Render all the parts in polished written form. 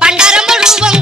பண்டாரம்ப ரூபம்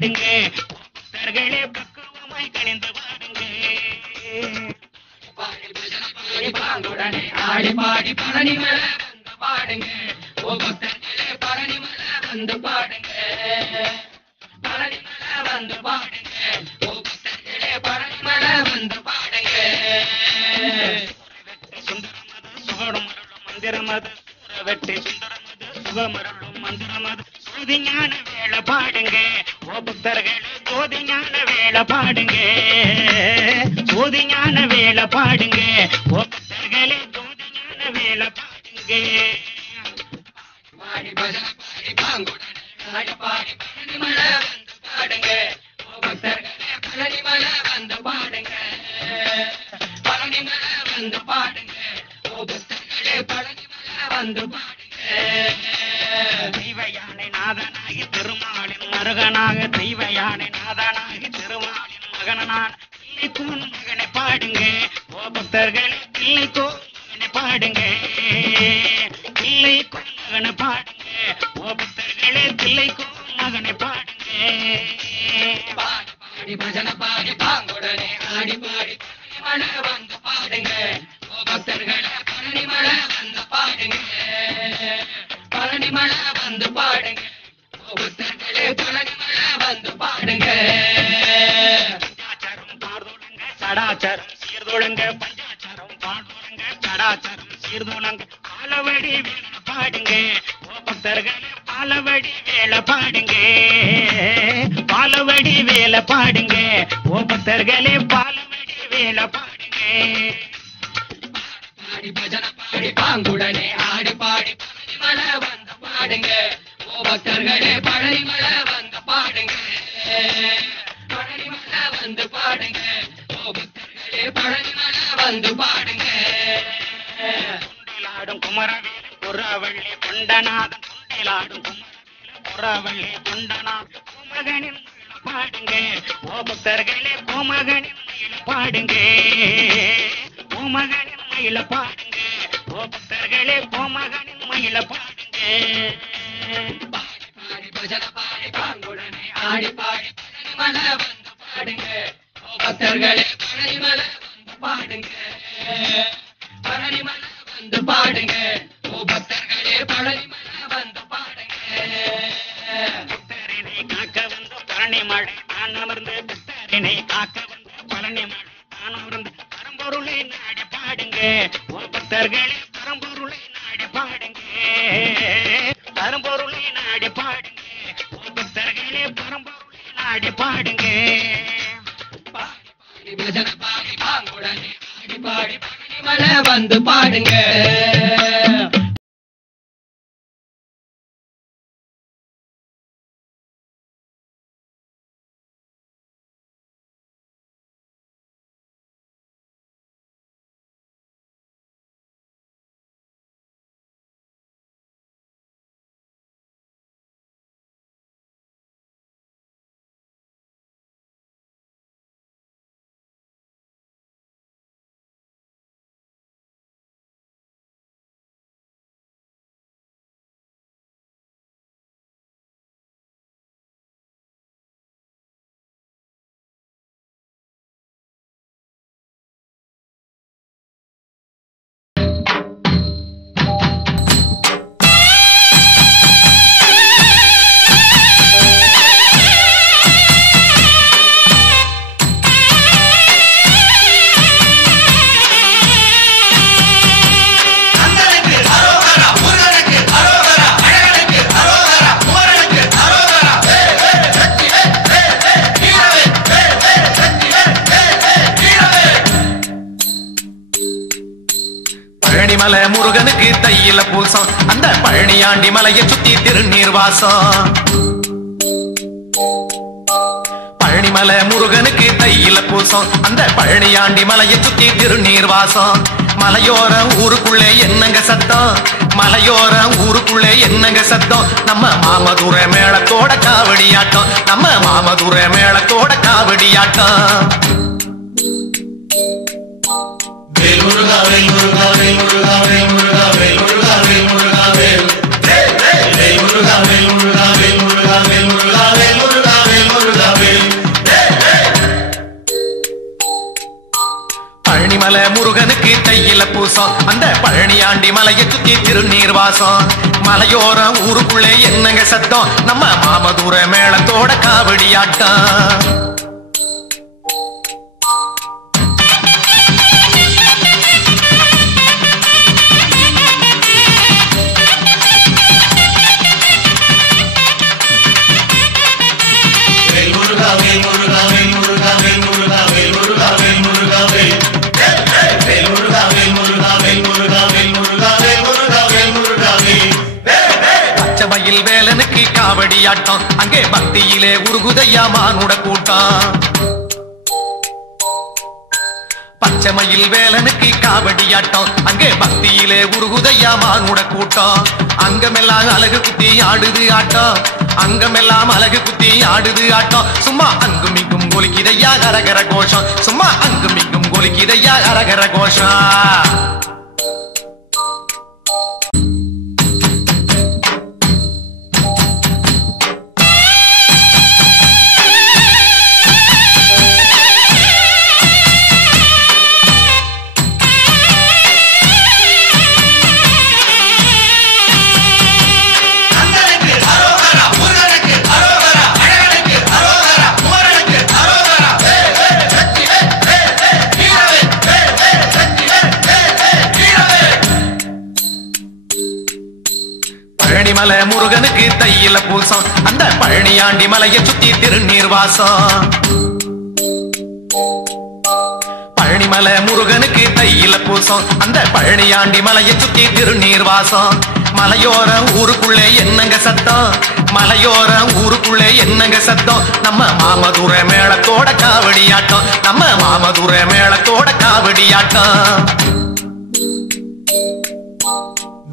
பக்தர்களே பக்குவமாய் கணிந்து பாடுங்க. பாங்குடனே ஆடி பாடி பழனி மலை வந்து பாடுங்க. ஓ பக்தர்களே பழனி மலை வந்து பாடுங்க. பழனி மலை வந்து பாடுங்க. ஓ பக்தர்களே பழனி மலை வந்து பாடுங்க. சுந்தரமது சுகமருளும் மந்திரமது வெற்றி சுந்தரமது சுகமருளும் மந்திரமது சோதி ஞான வேளை பாடுங்க. ஓ பக்தர்களே சோதி ஞான வேளை பாடுங்க. சோதி ஞான வேளை பாடுங்க. ஓ பக்தர்களே சோதி ஞான வேளை பாடுங்க. பாடி பஜனை பாடி பாங்குடனே ஆடி பாடி பழனி மலை வந்து பாடுங்க. ஓ பக்தர்களே பழனி மலை வந்து பாடுங்க. பழனி மலை வந்து பாடுங்க. ஓ பக்தர்களே பழனி மலை வந்து பாடுங்க. தெய்வ யானை நாதனாகி திருமாலின் மருகனாக தெய்வ யானை நாதனாகி திருமாலின் மகனான தில்லைக்கோன் மகனை பாடுங்க. ஓ பக்தர்களே தில்லைக்கோன் மகனை பாடுங்க. தில்லைக்கோன் மகனை பாடுங்க. ஓ பக்தர்களே தில்லைக்கோன் மகனை பாடுங்க. பாடி பாடி பஜனை பாடி பாங்குடனே ஆடி பாடி பழனி மலை வந்து பாடுங்க. ஓ பக்தர்களே பழனி மலை வந்து பாடுங்க. பழனி மலை வந்து பாடுங்க. ஓ பக்தர்களே பழனி மலை வந்து பாடுங்க. பஞ்சாச்சாரம் பார்தோடுங்க சடாச்சாரம் சீர்தோடுங்க. பஞ்சாச்சாரம் பார்தோடுங்க சடாச்சாரம் சீர்தோடுங்க. பாலவடி வேலை பாடுங்க. ஓ பக்தர்களே பாலவடி வேலை பாடுங்க. பாலவடி வேலை பாடுங்க. ஓ பக்தர்களே பாலவடி வேலை பாடுங்க. பாடி பஜனை பாடி பாங்குடனே ஆடி பாடி பழனி மலை வந்து பாடுங்க. ஓ பக்தர்களே பழனி மலை வந்து பாடுங்க. பழனி மலை வந்து பாடுங்க. ஓ பக்தர்களே பழனி மலை வந்து பாடுங்க. குண்டிலாடும் குமரவேல் குறவள்ளி கொண்டநாதன் குண்டிலாடும் குமரவேல் குறவள்ளி கொண்டநாதன் குமகனின் பாடுங்க. ஓ பக்தர்களே கோமகனின் மயில பாடுங்க. கோமகனின் மயில பாடுங்க. ஓ பக்தர்களே கோமகனின் மயில பாடுங்க. பாடி பாடி பஜனை பாடி பாங்குடனே ஆடி பாடி பழனி மலை வந்து பாடுங்க. ஓ பக்தர்களே பழனி மலை வந்து பாடுங்க. பழனி மலை வந்து பாடுங்க. ஓ பக்தர்களே பழனி மலை வந்து பாடுங்க. புத்தரினை காக்க வந்து பழனி மலை நான் அமர்ந்து புத்தரினை காக்க வந்து பழனி மலை நான் அமர்ந்து பரம்பொருளை நாடி பாடுங்க. ஓ பக்தர்களே பரம்பொருளை நாடி பாடுங்க. பரம்பொருளை நாடி பாடுங்க. ஓ பக்தர்களே பரம்பொருளை நாடி பாடுங்க. பாடி பாடி பஜனை பாடி பாங்குடனே ஆடி பாடி பழனி மலை வந்து பாடுங்க. பழனிமலை முருகனுக்கு தையில பூசம். அந்த பழனியாண்டி மலையை சுத்தி திருநீர் வாசம். பழனிமலை முருகனுக்கு தையில பூசம். அந்த பழனியாண்டி மலையை சுத்தி திருநீர் வாசம். மலையோர ஊருக்குள்ளே என்னங்க சத்தம். மலையோர ஊருக்குள்ளே என்னங்க சத்தம். நம்ம மாமதுர மேளத்தோட காவடியாட்டம். நம்ம மாமதுர மேளத்தோட காவடியாட்டம். வேல் முருகா வேல் முருகா வேல் முருகா வேல் முருகா வேல் முருகா வேல் முருகா வேல் வேல் முருகா வேல் முருகா வேல் முருகா வேல் முருகா வேல் முருகா வேல் முருகா பூசம் அந்த பழனியாண்டி மலையை சுத்தி திருநீர் வாசம் மலையோரம் ஊருக்குள்ளே என்னங்க சத்தம் நம்ம மாமதுர மேளத்தோட காவடி ஆட்டம் பச்சைமயில் வேலனுக்கு காவடி ஆட்டம் அங்கே பக்தியிலே உருகுதையா மானுட கூட்டம் பச்சைமயில் வேலனுக்கு காவடி ஆட்டம் அங்கே பக்தியிலே உருகுதையா மானுட கூட்டம் அங்கமெல்லாம் அழகு குத்தி ஆடுது ஆட்டம் அங்கமெல்லாம் அழகு குத்தி ஆடுது ஆட்டம் சும்மா அங்கும் இங்கும் கொலிக்கிதையா கரகர கோஷம் சும்மா அங்கும் இங்கும் கொலிக்கிதையா கரகர கோஷம் பழனிமலை முருகனுக்கு தையில பூசம் அந்த பழனியாண்டி மலையை சுத்தி திருநீர் வாசம் பழனிமலை முருகனுக்கு தையில பூசம் அந்த பழனியாண்டி மலையை சுத்தி திருநீர் வாசம் மலையோர ஊருக்குள்ளே என்னங்க சத்தம் மலையோர ஊருக்குள்ளே என்னங்க சத்தம் நம்ம மாமதுர மேளத்தோட காவடி ஆட்டம் நம்ம மாமதுர மேளத்தோட காவடி ஆட்டம்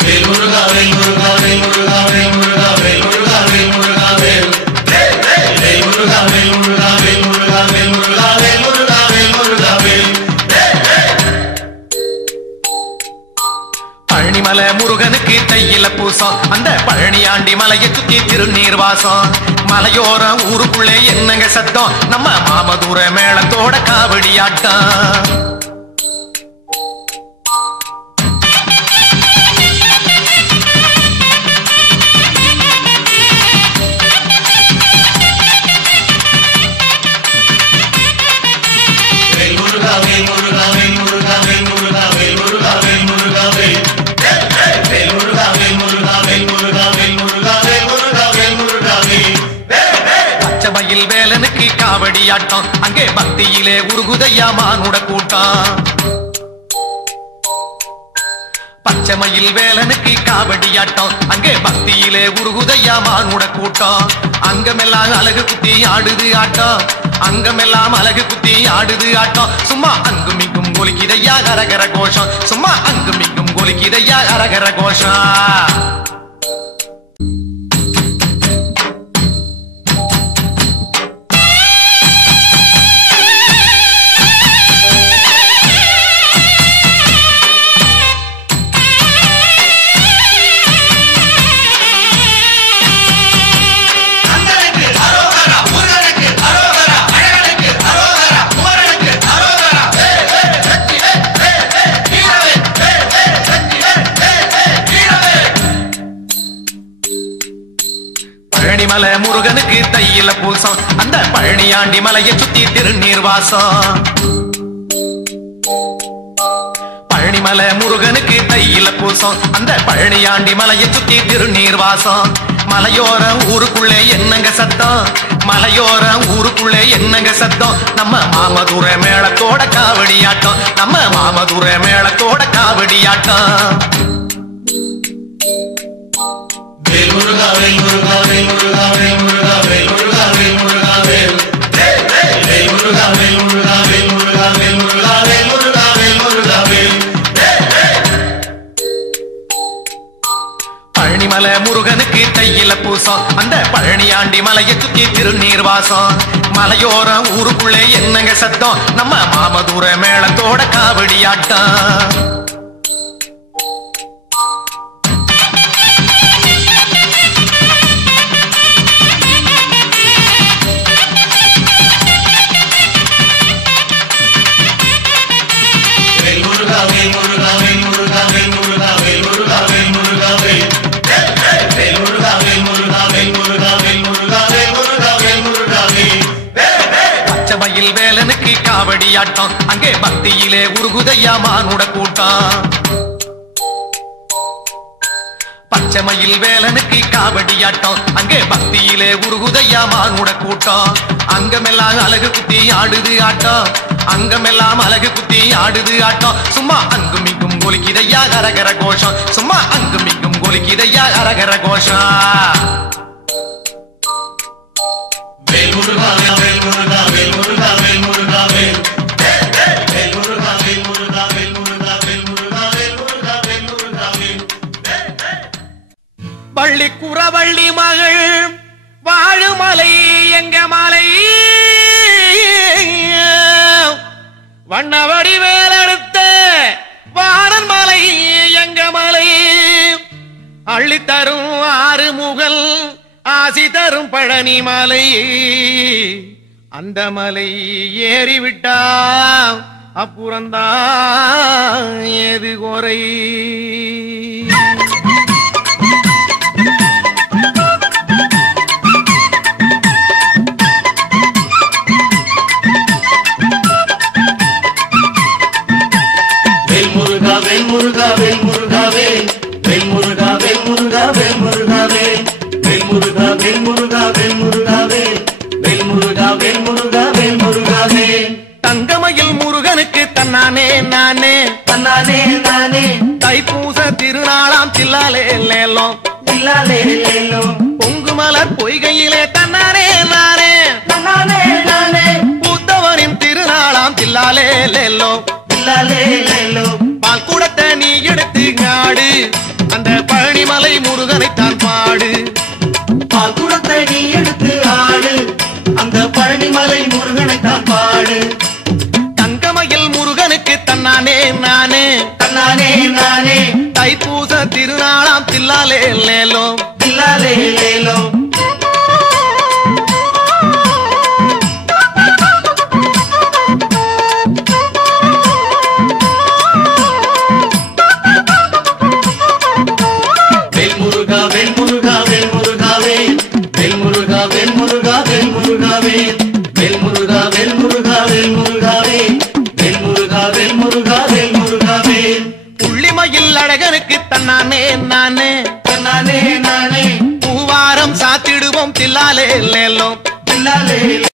வேல் முருகா வேல் முருகா வேல் முருகா வேல் முருகா வேல் முருகா வேல் முருகா வேல் வேல் முருகா வேல் முருகா வேல் முருகா வேல் முருகா வேல் முருகா வேல் முருகா வேல் பழனிமலை முருகனுக்கு தையில பூசம் அந்த பழனியாண்டி மலையை சுத்தி திருநீர் வாசம் மலையோரம் ஊருக்குள்ளே என்னங்க சத்தம் நம்ம மாமதுர மேளத்தோட காவடி ஆட்டம் பச்சைமயில் வேலனுக்கு காவடி ஆட்டம் அங்கே பக்தியிலே உருகுதையா மானுட கூட்டம் பச்சைமயில் வேலனுக்கு காவடி ஆட்டம் அங்கே பக்தியிலே உருகுதையா மானுட கூட்டம் அங்கமெல்லாம் அழகு குத்தி ஆடுது ஆட்டம் அங்கமெல்லாம் அழகு குத்தி ஆடுது ஆட்டம் சும்மா அங்கும் இங்கும் கொலிக்கிதையா கரகர கோஷம் சும்மா அங்கும் இங்கும் கொலிக்கிதையா கரகர கோஷம் பழனிமலை முருகனுக்கு தையில பூசம் அந்த பழனியாண்டி மலையை சுத்தி திருநீர் வாசம் பழனிமலை முருகனுக்கு தையில பூசம் அந்த பழனியாண்டி மலையை சுத்தி திருநீர் வாசம் மலையோரம் ஊருக்குள்ளே என்னங்க சத்தம் மலையோரம் ஊருக்குள்ளே என்னங்க சத்தம் நம்ம மாமதுர மேளத்தோட காவடி ஆட்டம் நம்ம மாமதுர மேளத்தோட காவடி ஆட்டம் வேல் முருகா வேல் முருகா வேல் முருகா வேல் முருகா வேல் முருகா வேல் முருகா வேல் வேல் முருகா வேல் முருகா வேல் முருகா வேல் முருகா வேல் முருகா வேல் முருகா வேல் பழனிமலை முருகனுக்கு தையில பூசம் அந்த பழனியாண்டி மலையை சுத்தி திருநீர் வாசம் மலையோரம் ஊருக்குள்ளே என்னங்க சத்தம் நம்ம மாமதுர மேளத்தோட காவடி ஆட்டம் வேல் முருகா வேல் முருகா வேல் முருகா பச்சை மயில் வேலனுக்கு காவடியாட்டம் அங்கே பக்தியிலே உருகுதையா மானுட கூட்டம் பச்சை மயில் வேலனுக்கு காவடியாட்டம் அங்கே பக்தியிலே உருகுதையா மானுட கூட்டம் அங்கமெல்லாம் அழகு குத்தி ஆடுது ஆட்டம் அங்கமெல்லாம் அழகு குத்தி ஆடுது ஆட்டம் சும்மா அங்கும் இங்கும் கொலிக்கிதையா அரகர கோஷம் சும்மா அங்கும் இங்கும் கொலிக்கிதையா அரகர கோஷம் வேல் முருகா வேல் முருகா வேல் முருகா வேல் முருகா வேல் வேல் முருகா வேல் முருகா வேல் முருகா வேல் முருகா வேல் முருகா வேல் முருகா வேல் பள்ளி குறவள்ளி மகள் வாழுமலை எங்க மலை வண்ணவடி வேலெடுத்த வாரன் மலை எங்க மலை அள்ளி தரும் ஆறு முகல் ஆசி தரும் பழனி மலை அந்த மலை ஏறிவிட்டா அப்புறந்தான் ஏது குறை வேல் முருகா வேல் முருகா வேல் முருகா வேல் வேல் முருகா வேல் முருகா வேல் முருகா வேல் வேல் முருகா வேல் முருகா வேல் முருகா வேல் வேல் முருகா வேல் முருகா வேல் முருகா வேல் தங்கமயில் முருகனுக்கு தன்னானே நானே தன்னானே நானே தைப்பூச திருநாளாம் தில்லாலே லேலோம் தில்லாலே லேலோ பொங்கு மலர் பொய்கையிலே தன்னானே நானே தன்னானே நானே பூத்தவனின் திருநாளாம் தில்லாலே லேலோம் தில்லாலே லேலோ பால் கூடத்தை நீ எடுத்து ஆடு அந்த பழனிமலை முருகனைத்தான் பாடு பால்குடத்தை நீ எடுத்து ஆடு அந்த பழனிமலை முருகனை தான் பாடு தங்கமயில் முருகனுக்கு தன்னானே நானே தன்னானே நானே தைப்பூச திருநாளாம் தில்லாலே லேலோம் தில்லாலே லேலோ வேல் முருகா வேல் முருகா வேல் முருகா வேல் வேல் முருகா வேல் முருகா வேல் முருகா வேல் வேல் முருகா வேல் முருகா வேல் முருகா வேல் வேல் முருகா வேல் முருகா வேல் முருகா வேல் புள்ளிமயில் அழகனுக்கு தன்னானே நானே தன்னானே நானே பூவாரம் சாத்திடுவோம் தில்லாலே லேலோம் தில்லாலே